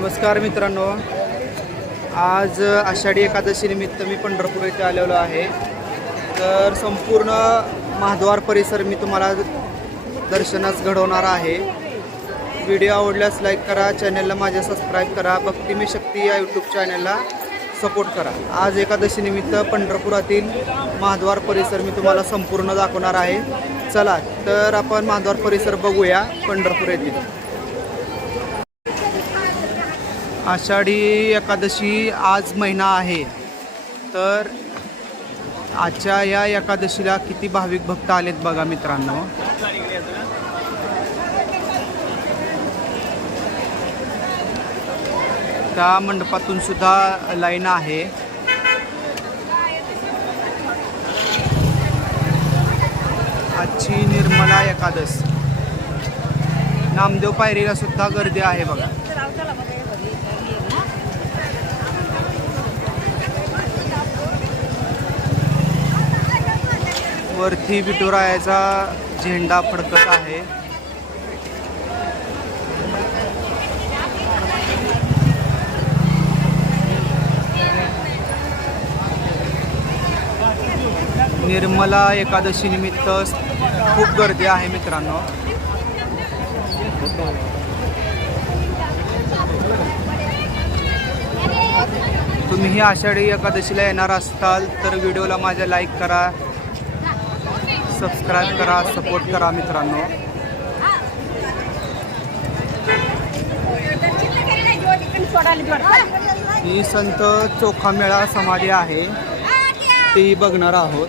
नमस्कार मित्रांनो. आज आषाढी एकादशीनिमित्त मी पंढरपूर येथे आलेलो आहे. तर संपूर्ण महाद्वार परिसर मी तुम्हाला दर्शनास घडवणार आहे. व्हिडिओ आवडल्यास लाईक करा चॅनलला माझ्या सबस्क्राईब करा भक्ती मी शक्ती या यूट्यूब चॅनलला सपोर्ट करा. आज एकादशीनिमित्त पंढरपुरातील महाद्वार परिसर मी तुम्हाला संपूर्ण दाखवणार आहे. चला तर आपण महाद्वार परिसर बघूया पंढरपूर येथील. आषाढी एकादशी आज महिना आहे. तर आजच्या या एकादशीला किती भाविक भक्त आलेत बघा मित्रांनो. त्या मंडपातून सुद्धा लाईन आहे. आजची निर्मला एकादश नामदेव पायरीला सुद्धा गर्दी आहे बघा. वरती विठुरायाचा झेंडा फडकत आहे. निर्मला एकादशी निमित्त खूप गर्दी आहे मित्रांनो. तुम्ही ही आषाढी एकादशीला येणार असाल तर व्हिडिओला माझ्या लाईक करा. सबस्क्राईब करा सपोर्ट करा मित्रांनो. ही संत चोखामेळा समाधी आहे. ती बघणार आहोत.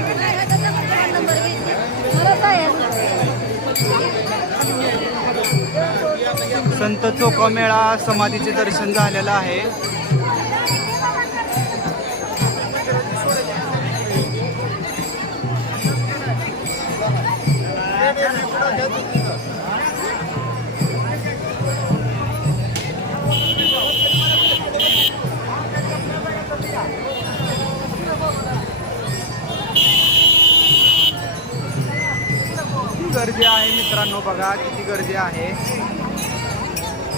संत चोकामेळा समाधीचे दर्शन झालेलं आहे. किती गर्दी आहे मित्रांनो बघा किती गर्दी आहे.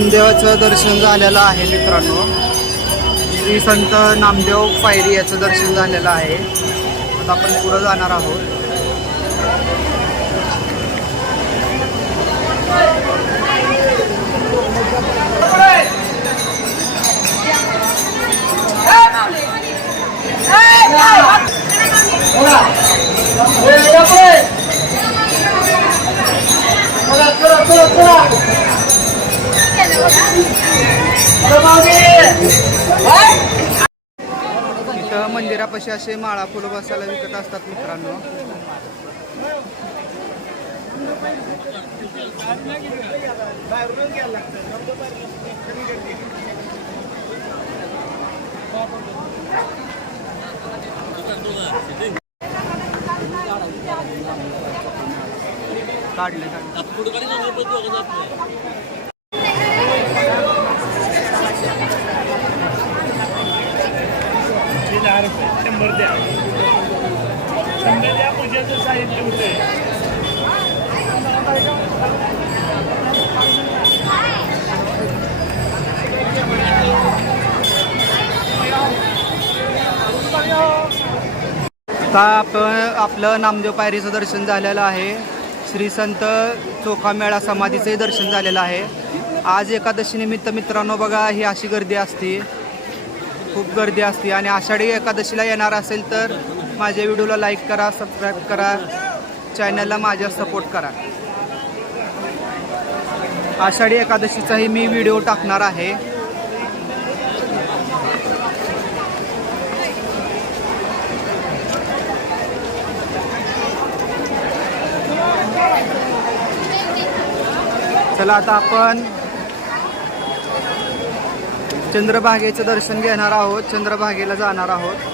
नामदेवाचं दर्शन झालेलं आहे मित्रांनो. श्री संत नामदेव पायरी याचं दर्शन झालेलं आहे. आता आपण पुढं जाणार आहोत. मंदिरापाशी असे माळा फुलं बसायला विकत असतात मित्रांनो. काढले काढले. दहा रुपये शंभर द्या. शंभर द्या पूजेचं साहित्य होते आता आपण आपलं नामदेव पायरीचं दर्शन झालेलं आहे. श्री संत चोखामेळा समाधीचंही दर्शन झालेलं आहे. आज एकादशी निमित्त मित्रांनो बघा ही अशी गर्दी असते. खूप गर्दी असते आणि आषाढी एकादशीला येणार असेल तर माझ्या व्हिडिओला लाईक करा सबस्क्राईब करा चॅनलला माझ्या सपोर्ट करा. आषाढी एकादशीचाही मी व्हिडिओ टाकणार आहे. चला आता आपण चंद्रभागेचं दर्शन घेणार आहोत चंद्रभागेला जाणार आहोत.